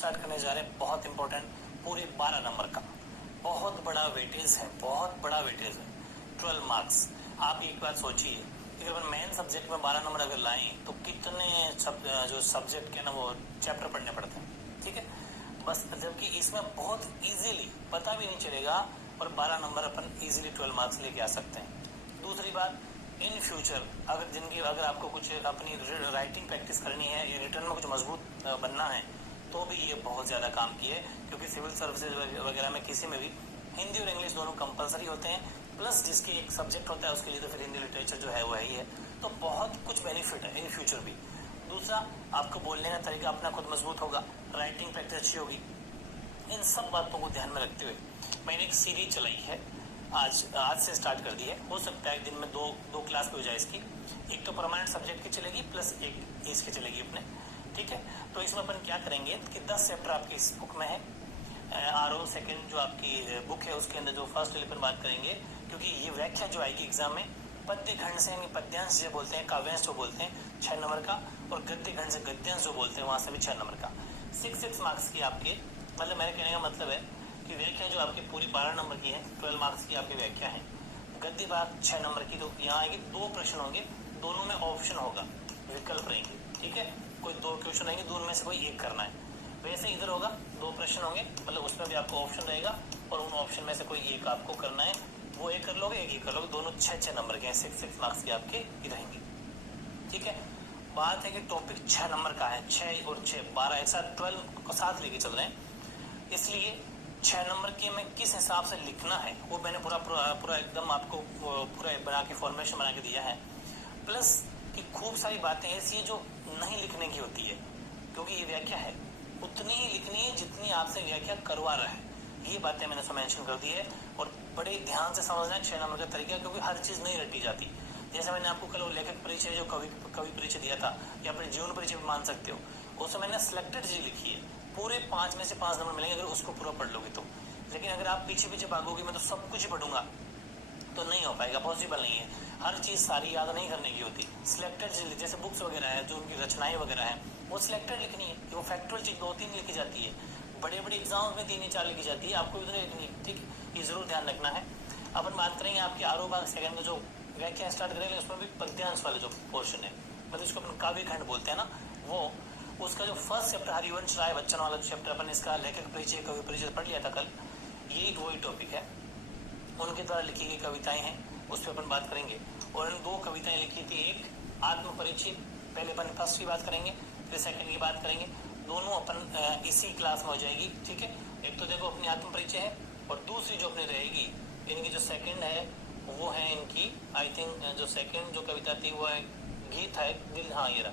Start करने जा रहे हैं, बहुत इंपॉर्टेंट, पूरे 12 नंबर का बहुत बड़ा वेटेज है, बहुत बड़ा वेटेज है, 12 मार्क्स। आप एक बात सोचिए कि अगर मेन सब्जेक्ट में 12 नंबर अगर लाएं तो कितने जो सब्जेक्ट के ना वो चैप्टर पढ़ने पड़ते हैं, ठीक है। बस जबकि इसमें बहुत इजीली पता भी नहीं चलेगा और 12 नंबर अपन इजीली 12 मार्क्स लेके आ सकते हैं। दूसरी बात, इन फ्यूचर अगर आपको कुछ अपनी राइटिंग प्रैक्टिस करनी है या रिटर्न में कुछ मजबूत बनना है तो भी ये बहुत ज़्यादा काम की है, क्योंकि सिविल सर्विसेज वगैरह में किसी में भी हिंदी और इंग्लिश दोनों कंपलसरी होते हैं, प्लस जिसके एक सब्जेक्ट होता है उसके लिए तो फिर हिंदी लिटरेचर जो है वही है, तो बहुत कुछ बेनिफिट है इन फ्यूचर भी। दूसरा, आपको बोलने का तरीका अपना खुद मजबूत होगा, राइटिंग प्रैक्टिस अच्छी होगी। इन सब बातों को ध्यान में रखते हुए मैंने एक सीरीज चलाई है, आज से स्टार्ट कर दी है। हो सकता है दिन में दो क्लास पे हो जाए इसकी, एक तो परमानेंट सब्जेक्ट की चलेगी प्लस एक इसकी चलेगी अपने, ठीक है। तो इसमें अपन क्या करेंगे कि 10 चैप्टर आपके इस बुक में है, आरओ सेकंड जो आपकी बुक है उसके अंदर जो फर्स्ट वाली पर बात करेंगे, क्योंकि ये व्याख्या जो आएगी एग्जाम में पद्य खंड से यानी पद्यांश जो बोलते हैं, काव्यांश जो बोलते हैं 6 नंबर का, और गद्य खंड से गद्यांश जो बोलते हैं वहां से भी 6 नंबर का। 6 मार्क्स की आपके, मतलब मेरे कहने का मतलब है कि व्याख्या जो आपकी पूरी 12 नंबर की है, 12 मार्क्स की आपकी व्याख्या है। गद्य भाग 6 नंबर की, तो यहाँ आएगी 2 प्रश्न होंगे, दोनों में ऑप्शन होगा, विकल्प रहेंगे, ठीक है। कोई 2 क्वेश्चन रहेंगे, दोनों में से कोई एक करना है। वैसे इधर होगा 2 प्रश्न होंगे, मतलब उसमें भी आपको ऑप्शन रहेगा और उन ऑप्शन में से कोई एक आपको करना है, वो एक कर लोगे एक ही कर लोगे, दोनों 6 नंबर के हैं, 6 मार्क्स के आपके रहेंगे, ठीक है। बात है कि टॉपिक 6 नंबर का है, 6 और 6 12 एक साथ 12 को साथ लेके चल रहे हैं, इसलिए 6 नंबर के में किस हिसाब से लिखना है वो मैंने पूरा एकदम आपको पूरा बना के फॉर्मेशन बना के दिया है। प्लस कि खूब सारी बातें ऐसी है जो नहीं लिखने की होती है, क्योंकि ये व्याख्या है, उतनी ही लिखनी है जितनी आपसे व्याख्या करवा रहा है, ये बातें मैंने तो मेंशन कर दी है। और बड़े ध्यान से समझना है 6 नंबर का तरीका, क्योंकि हर चीज नहीं रटी जाती। जैसे मैंने आपको कल लेखक परिचय जो कवि परिचय दिया था, या अपने जीवन परिचय भी मान सकते हो, उसमें मैंने सिलेक्टेड चीज लिखी है, पूरे 5 में से 5 नंबर मिलेंगे अगर उसको पूरा पढ़ लोगे तो। लेकिन अगर आप पीछे पीछे भागोगे मैं तो सब कुछ ही पढ़ूंगा तो नहीं हो पाएगा, पॉसिबल नहीं है, हर चीज सारी याद नहीं करने की होती। सिलेक्टेड जैसे बुक्स वगैरह है, जो उनकी रचनाएं वगैरह है, वो सिलेक्टेड लिखनी है, वो फैक्चुअल चीज 2-3 लिखी जाती है, बड़े बड़े एग्जाम में 3-4 लिखी जाती है, आपको इधर लिखनी है, ठीक, ये जरूर ध्यान रखना है। अपन बात करेंगे आपके आरो भाग सेकंड में जो व्याख्या स्टार्ट करेंगे, उसमें भी पद्यांश वाले जो पोर्शन है, मतलब इसको अपन काव्य खंड बोलते हैं ना, वो उसका जो फर्स्ट चैप्टर हरिवंश राय बच्चन वाला चैप्टर अपन इसका लेखक परिचय कवि परिचय पढ़ लिया था कल, यही वही टॉपिक है, उनके द्वारा लिखी गई कविताएं हैं, उस पर अपन बात करेंगे। और इन 2 कविताएं लिखी थी, एक आत्म परिचय, पहले अपन फर्स्ट की बात करेंगे फिर सेकंड की बात करेंगे, दोनों अपन इसी क्लास में हो जाएगी, ठीक है। एक तो देखो अपनी आत्म परिचय है, और दूसरी जो अपनी रहेगी इनकी जो सेकंड है वो है इनकी, आई थिंक जो सेकंड जो कविता थी वो है गीत है दिल, हाँ ये रहा,